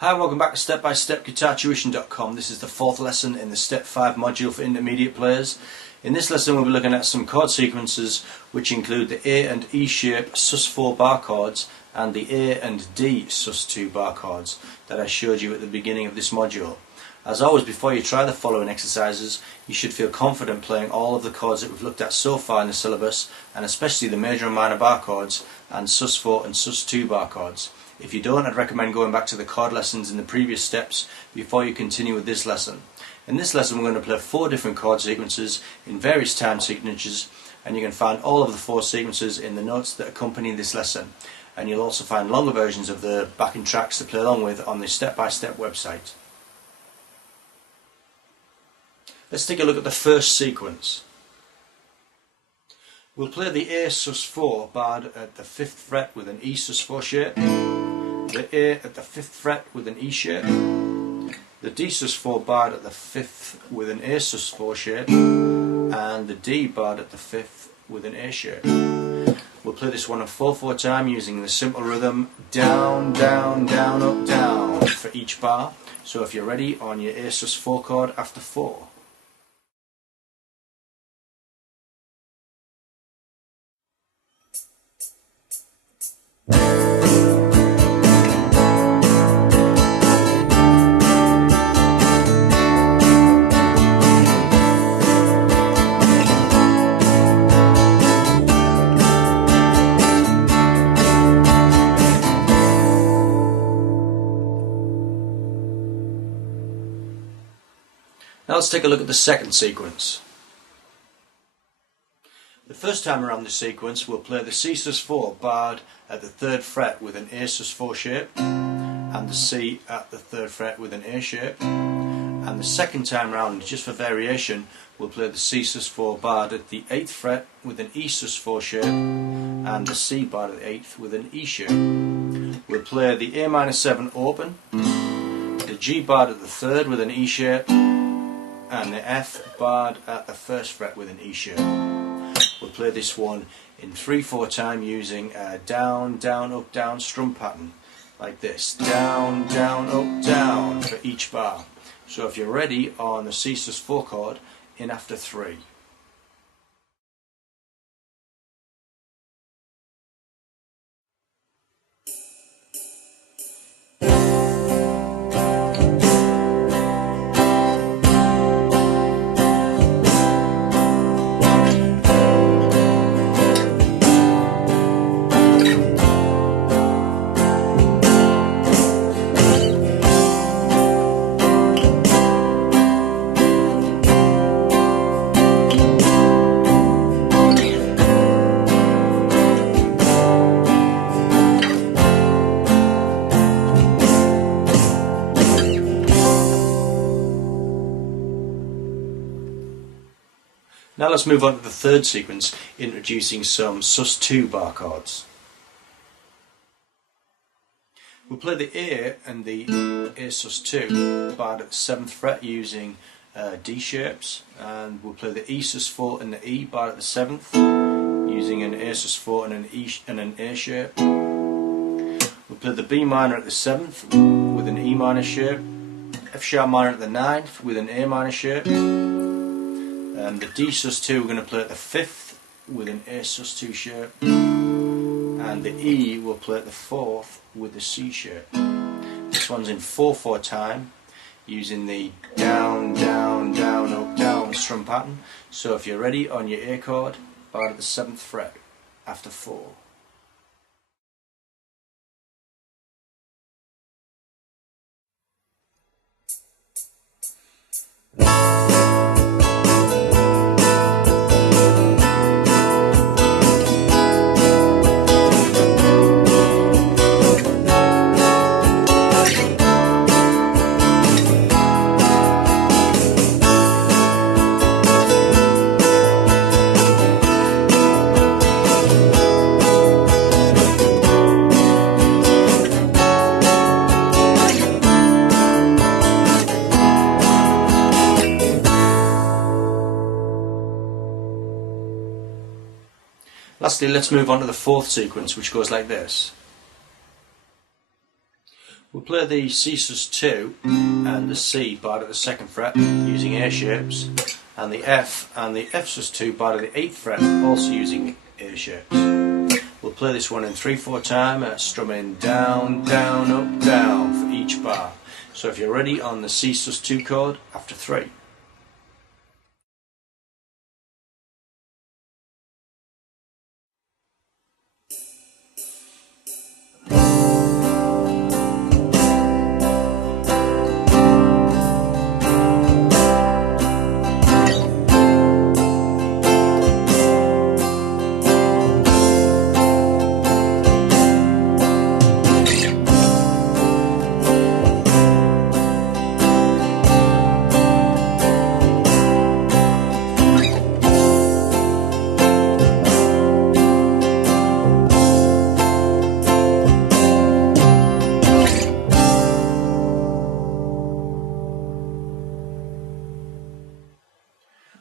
Hi, welcome back to Step-by-Step GuitarTuition.com. This is the fourth lesson in the Step 5 module for intermediate players. In this lesson we'll be looking at some chord sequences which include the A and E shape sus4 bar chords and the A and D sus2 bar chords that I showed you at the beginning of this module. As always, before you try the following exercises, you should feel confident playing all of the chords that we've looked at so far in the syllabus, and especially the major and minor bar chords and sus4 and sus2 bar chords. If you don't, I'd recommend going back to the chord lessons in the previous steps before you continue with this lesson. In this lesson we're going to play 4 different chord sequences in various time signatures, and you can find all of the 4 sequences in the notes that accompany this lesson. And you'll also find longer versions of the backing tracks to play along with on the Step-by-Step website. Let's take a look at the first sequence. We'll play the A sus4 barred at the 5th fret with an E sus4 shape, the A at the 5th fret with an E shape, the D sus4 barred at the 5th with an A sus4 shape, and the D barred at the 5th with an A shape. We'll play this one in 4/4 time using the simple rhythm down, down, down, up, down for each bar. So if you're ready, on your A sus4 chord after 4. Now let's take a look at the second sequence. The first time around the sequence we'll play the C sus4 barred at the 3rd fret with an A sus4 shape, and the C at the 3rd fret with an A shape. And the second time round, just for variation, we'll play the C sus4 barred at the 8th fret with an E sus4 shape, and the C barred at the 8th with an E shape. We'll play the A minor 7 open, the G barred at the 3rd with an E shape, and the F barred at the 1st fret with an E shape. We'll play this one in 3/4 time using a down, down, up, down strum pattern, like this, down, down, up, down for each bar. So if you're ready, on the C sus4 chord in after 3. Now let's move on to the third sequence, introducing some sus2 bar chords. We'll play the A and the A sus2 barred at the 7th fret using D shapes, and we'll play the E sus4 and the E barred at the 7th using an A sus4 and an E and an A shape. We'll play the B minor at the 7th with an E minor shape, F sharp minor at the 9th with an A minor shape, and the D sus2 we're going to play at the 5th with an A sus2 shape, and the E we'll play at the 4th with the C shape. This one's in 4/4 time using the down, down, down, up, down strum pattern. So if you're ready, on your A chord, barred at the 7th fret after 4. Lastly, let's move on to the fourth sequence, which goes like this. We'll play the C sus2 and the C barred at the 2nd fret using A shapes, and the F and the F sus2 barred at the 8th fret also using A shapes. We'll play this one in 3/4 time, strumming down, down, up, down for each bar. So if you're ready on the C sus2 chord, after 3.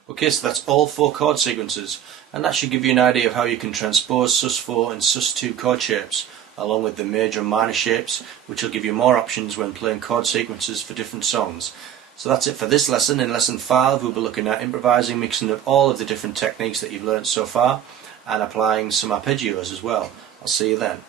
Okay, so that's all 4 chord sequences, and that should give you an idea of how you can transpose sus4 and sus2 chord shapes, along with the major and minor shapes, which will give you more options when playing chord sequences for different songs. So that's it for this lesson. In lesson 5 we'll be looking at improvising, mixing up all of the different techniques that you've learned so far, and applying some arpeggios as well. I'll see you then.